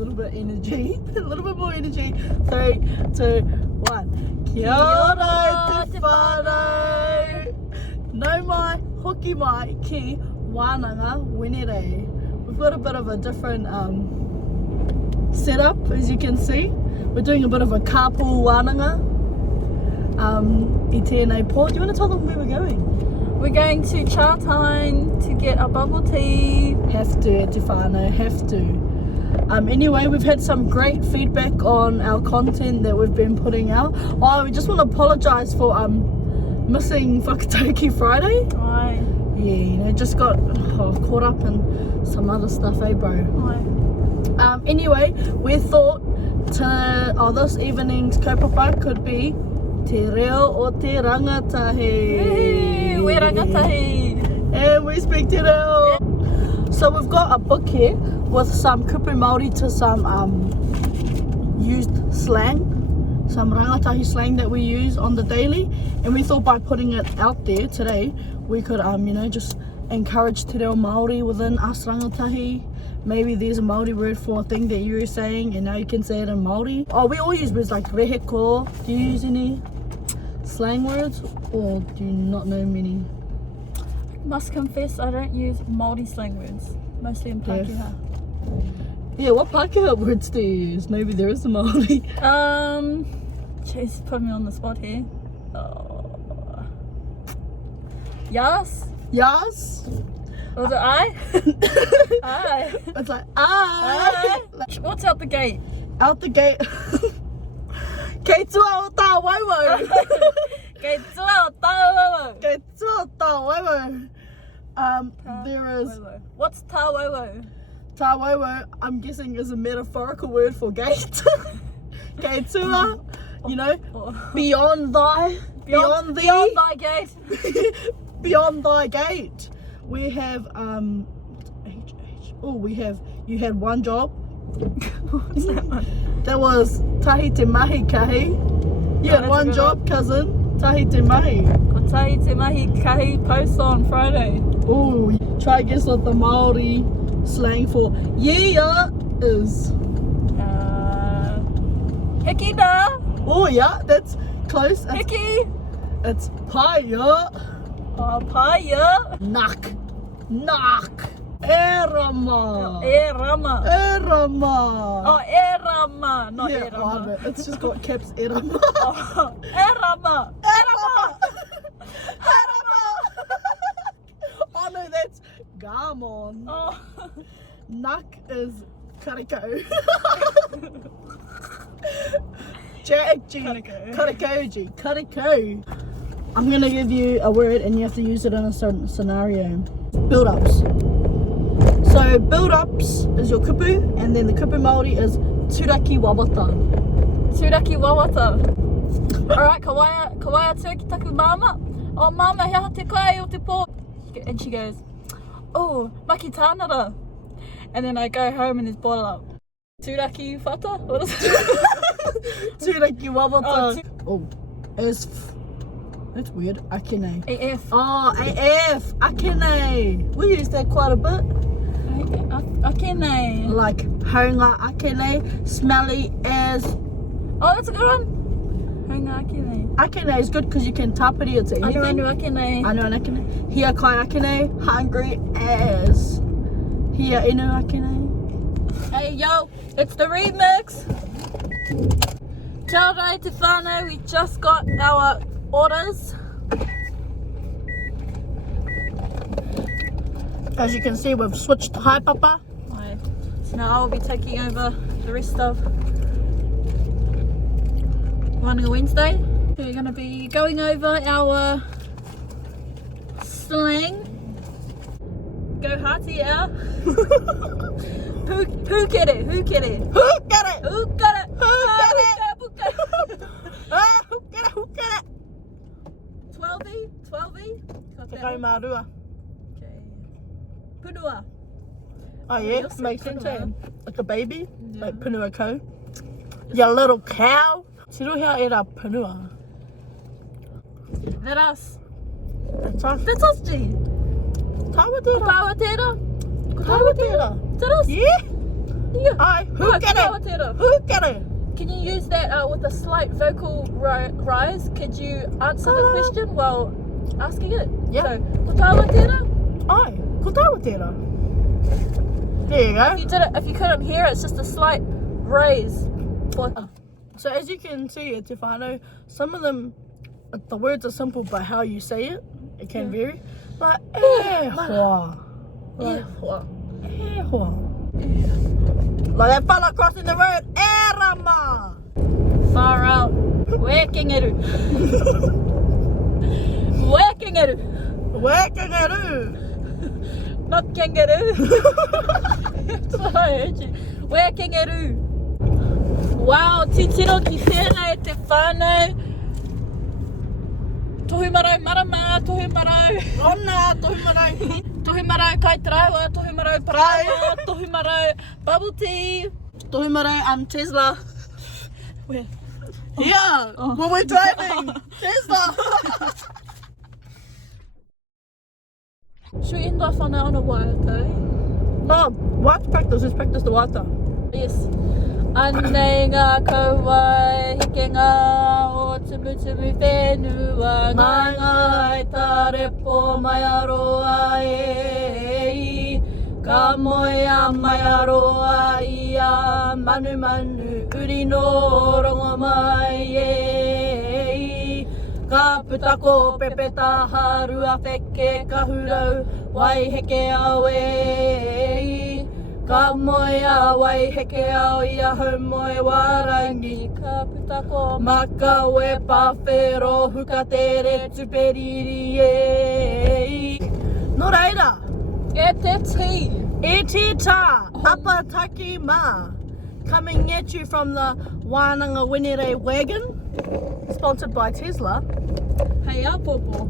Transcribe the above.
little bit energy. A little bit more energy. 3, 2, 1. Kia ora te whānau. Nau mai, hoki mai ki Wānanga, Wenerei. We've got a bit of a different setup, as you can see. We're doing a bit of a carpool Wānanga. I tēnei pō. Do you want to tell them where we're going? We're going to Chatine to get a bubble tea. Have to, te whānau, have to. Anyway, we've had some great feedback on our content that we've been putting out. Oh, we just want to apologise for missing Whakataukī Friday. Aye. Yeah, you know, just got caught up in some other stuff, eh bro? Aye. Anyway, we thought this evening's kaupapa could be te reo o te rangatahi. Hey, we're RANGATAHI. And we speak te reo. So we've got a book here with some kupu Māori to some used slang, some rangatahi slang that we use on the daily, and we thought by putting it out there today we could you know, just encourage te reo Māori within us rangatahi. Maybe there's a Māori word for a thing that you were saying and now you can say it in Māori. Oh, we all use words like reheko. Do you use any slang words or do you not know many? Must confess, I don't use Māori slang words, mostly in Pākehā. Yeah, what Pākehā words do you use? Maybe there is a Māori. Jeez, put me on the spot here. Yas? Yas? Was it I? Aye. It's like, aye. What's out the gate? Out the gate. Kei tua o tā waiwau. Kei tua o tā waiwau. Kei tua o tā waiwau. There is... What's tā waiwau? Tā waiwau, I'm guessing, is a metaphorical word for gate. Kei tua, you know, beyond thy gate. Beyond thy gate. We have you had one job. What's that one? That was tahi te mahi kahi. You had one job, cousin. Tahi te mahi. Ko tahi te mahi kahi post on Friday. Oh, try guess what the Māori slang for yeah is. Hiki na. Oh yeah, that's close. Hiki. It's paya. Paya. Knock. Erama. Erama. Oh, erama. Not Yeah, erama. it's just got caps erama. Oh, erama. Oh no, that's gamon. Oh. Nak is kariko. Kariko. I'm gonna give you a word and you have to use it in a certain scenario. Build-ups. So build-ups is your kupu, and then the kupu Māori is turaki wawata. Turaki wawata. Alright, kawaia turki taku mama. Oh mama, hea te kai o te pō. And she goes, oh, maki tānara. And then I go home and there's bottle up. Turaki whata? What is it? Turaki wawata. That's weird. Akene. AF. Oh, AF. Akene. We use that quite a bit. Akene. Like haunga akene, smelly as. Oh, that's a good one. Haunga akene. Akene is good because you can tapiri it to anything. Anu akene. Anu akene. Hia kai akene, hungry as. Hia inu akene. Hey yo, it's the remix. Kia ora te whānau, we just got our orders. As you can see, we've switched to hi papa. Right. So now I will be taking over the rest of Wānanga Wednesday. We're going to be going over our slang. Go hearty out. Who get it? Who get it? Who get it? Who got it? Who get it? Who got it? Who get it? Who get it? 12E? Te kai mārua. Okay. Punua. Oh yeah, You're so makes sense, eh? punua. Like a baby, Yeah. like punua ko. You little cow. Tirohia era punua. That's us. That's us. That's us, G. Tawatera. Tawatera. Tawatera. That's us. Yeah. Yeah. Ai, Ai, hukere. ko tērā. Hukere. Can you use that with a slight vocal rise? Could you answer the question while asking it? Yeah. So, ko tāua tērā? Ai, ko tāua tērā. There you If you go. did it, if you couldn't hear it, it's just a slight raise. For So as you can see, it's whānau, some of them, the words are simple, but how you say it, it can vary. Like, e hoa. yeah. E hoa. Like that fella crossing the road, e rama. Far out. Wekingeru. Wekingeru. Wekingeru. Not kangaroo. That's what I heard you. Wekingeru. Wow, titiro ki whenua e te whānau. Tohu marau marama, tohu marau. Ona, tohu marai. Tohu marau kai tarawa, tohu marau parawa, tohu marau bubble tea. Tohu marai, Tesla. Where? Yeah, when we're driving. Tesla. Should we end off on a waiata? Oh, watch practice. Let's practice the wata. Yes. Anei ngā kauai, heke ngā o tumu tumu whenua, ngā ngai tare po mai aroa e, ka moe a mai aroa i a manu manu, uri no rongo mai e, ka putako pepe taha rua wheke ka hurau, wai heke au e, ka moe a wai heke au i a hau moe warangi, ka putako maka we pawhero huka tere tuperiri e. No reira. E te tea. E te tā, Apataki mā. Coming at you from the Wānanga Wenerei wagon. Sponsored by Tesla. Hei a popo.